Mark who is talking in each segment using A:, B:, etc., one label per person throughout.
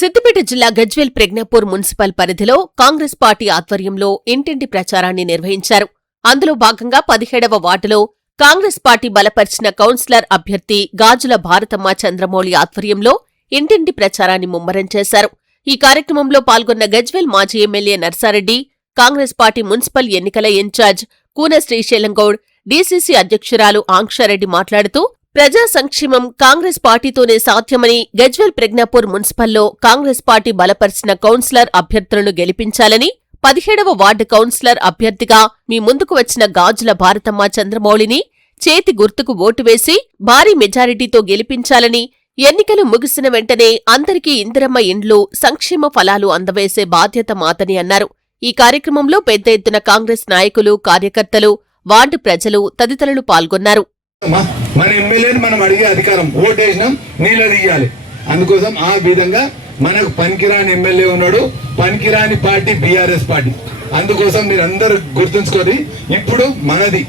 A: సిద్దిపేట జిల్లా గజ్వేల్ ప్రజ్ఞాపూర్ మున్సిపల్ పరిధిలో కాంగ్రెస్ పార్టీ ఆధ్వర్యంలో ఇంటింటి ప్రచారాన్ని నిర్వహించారు. అందులో భాగంగా పదిహేడవ వార్డులో కాంగ్రెస్ పార్టీ బలపరిచిన కౌన్సిలర్ అభ్యర్థి గాజుల భారతమ్మ చంద్రమౌళి ఆధ్వర్యంలో ఇంటింటి ప్రచారాన్ని ముమ్మరం చేశారు. ఈ కార్యక్రమంలో పాల్గొన్న గజ్వేల్ మాజీ MLA Narsareddy Congress party municipal ఎన్నికల ఇన్ఛార్జ్ కూన శ్రీశైలంగౌడ్ డీసీసీ అధ్యక్షురాలు ఆంక్షారెడ్డి మాట్లాడుతూ ప్రజా సంక్షేమం కాంగ్రెస్ పార్టీతోనే సాధ్యమని గజ్వెల్ ప్రజ్ఞాపూర్ మున్సిపల్లో కాంగ్రెస్ పార్టీ బలపరిచిన కౌన్సిలర్ అభ్యర్థులను గెలిపించాలని పదిహేడవ వార్డు కౌన్సిలర్ అభ్యర్థిగా మీ ముందుకు వచ్చిన గాజుల భారతమ్మ చంద్రమౌళిని చేతి గుర్తుకు ఓటు వేసి భారీ మెజారిటీతో గెలిపించాలని ఎన్నికలు ముగిసిన వెంటనే అందరికీ ఇందిరమ్మ ఇండ్లు సంక్షేమ ఫలాలు అందవేసే బాధ్యత మాతని అన్నారు. ఈ కార్యక్రమంలో పెద్ద ఎత్తున కాంగ్రెస్ నాయకులు కార్యకర్తలు వార్డు ప్రజలు తదితరులు పాల్గొన్నారు.
B: మన ఎమ్మెల్యేని మనం అడిగే అధికారం ఓటేసినాం నీళ్ళు దిగాలి అందుకోసం ఆ విధంగా మనకు పనికిరాని ఎమ్మెల్యే ఉన్నాడు. పనికిరాని పార్టీ బీఆర్ఎస్ పార్టీ. అందుకోసం మీరు అందరు గుర్తుంచుకొని ఇప్పుడు మనది.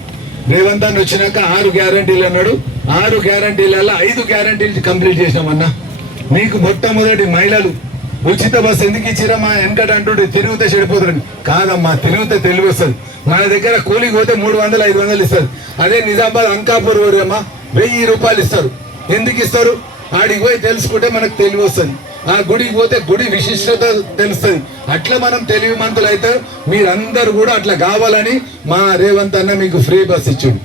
B: రేవంత్ అని వచ్చినాక ఆరు గ్యారంటీలు అన్నాడు. ఆరు గ్యారంటీలలో ఐదు గ్యారంటీలు కంప్లీట్ చేసినామన్నా మీకు మొట్టమొదటి మహిళలు ఉచిత బస్సు ఎందుకు ఇచ్చిరా మా వెనకట అంటుడు తిరిగితే చెడిపోతారని. కాదమ్మా తిరిగితే తెలివి వస్తుంది. మన దగ్గర కూలికి పోతే మూడు వందలు ఐదు వందలు ఇస్తారు. అదే నిజామాబాద్ అంకాపూర్ పోరమ్మా వెయ్యి రూపాయలు ఇస్తారు. ఎందుకు ఇస్తారు? ఆడికి పోయి తెలుసుకుంటే మనకు తెలివి వస్తుంది. ఆ గుడికి పోతే గుడి విశిష్టత తెలుస్తుంది. అట్లా మనం తెలివి మంతులు అయితే మీరందరూ కూడా అట్లా కావాలని మా రేవంత్ అన్న మీకు ఫ్రీ బస్ ఇచ్చుడు.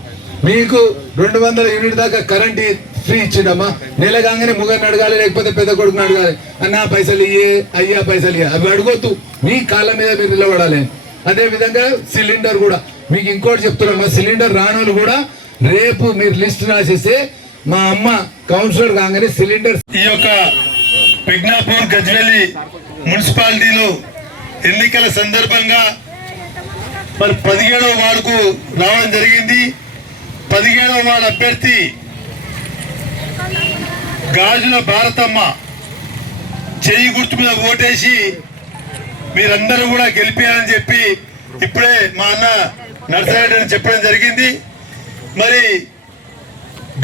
B: మీకు రెండు వందల యూనిట్ దాకా కరెంట్ ఫ్రీ ఇచ్చిండమ్మా. నెల కాగానే ముగ్గురిని అడగాలి లేకపోతే పెద్ద కొడుకుని అడగాలి. అన్నా పైసలు ఇయ్యే అయ్యా పైసలు ఇయ్యే. అవి అడగొద్దు. మీ కాళ్ళ మీద మీరు నిలబడాలి. అదే విధంగా సిలిండర్ కూడా. మీకు ఇంకోటి చెప్తున్నామ్మా సిలిండర్ రానోళ్ళు కూడా రేపు మీరు లిస్ట్ రాసేస్తే మా అమ్మ కౌన్సిలర్ కాగానే సిలిండర్
C: ఈ యొక్క ప్రజ్ఞాపూర్ గజ్వేలి మున్సిపాలిటీలో ఎన్నికల సందర్భంగా మరి పదిహేడవ వార్డుకు రావడం జరిగింది. పదిహేడవ వార్డు అభ్యర్థి గాజుల భారతమ్మ చెయ్యి గుర్తు మీద ఓటేసి మీరందరూ కూడా గెలిపారని చెప్పి ఇప్పుడే మా అన్న నర్సరెడ్డి చెప్పడం జరిగింది. మరి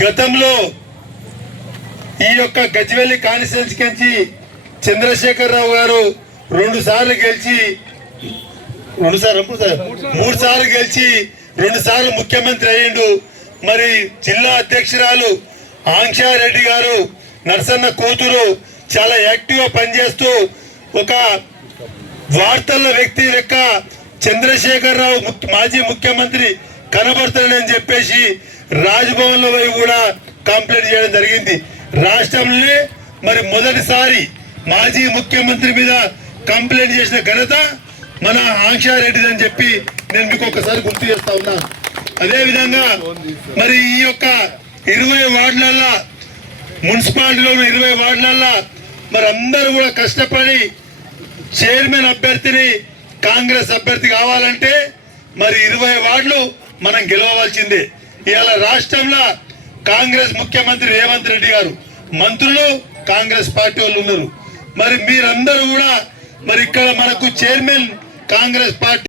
C: గతంలో ఈ యొక్క గజ్వెల్లి కాన్స్టిట్యున్సీ చంద్రశేఖరరావు గారు రెండు సార్లు గెలిచి రెండు సార్లు మూడు సార్లు మూడు సార్లు గెలిచి రెండు సార్లు ముఖ్యమంత్రి అయ్యిండు. మరి జిల్లా అధ్యక్షురాలు ఆంక్షారెడ్డి గారు నర్సన్న కూతురు చాలా యాక్టివ్గా పనిచేస్తూ ఒక వార్తల వ్యక్తి లెక్క చంద్రశేఖరరావు మాజీ ముఖ్యమంత్రి కనబడుతున్నాడని చెప్పేసి రాజ్భవన్లో పోయి కూడా కంప్లైంట్ చేయడం జరిగింది. రాష్ట్రంలో మరి మొదటిసారి మాజీ ముఖ్యమంత్రి మీద కంప్లైంట్ చేసిన ఘనత మన ఆంక్షారెడ్డిది అని చెప్పి నేను మీకు ఒకసారి గుర్తు చేస్తా ఉన్నా. అదే విధంగా మరి ఈ యొక్క ఇరవై వార్డులలో మున్సిపాలిటీలో ఉన్న ఇరవై వార్డులల్లో మరి అందరూ కూడా కష్టపడి చైర్మన్ అభ్యర్థిని కాంగ్రెస్ అభ్యర్థి కావాలంటే మరి ఇరవై వార్డులు మనం గెలవవలసిందే. ఇవాళ రాష్ట్రంలో కాంగ్రెస్ ముఖ్యమంత్రి రేవంత్ రెడ్డి గారు మంత్రులు కాంగ్రెస్ పార్టీ వాళ్ళు ఉన్నారు. మరి మీరందరూ కూడా మరి ఇక్కడ మనకు చైర్మన్ కాంగ్రెస్ పార్టీ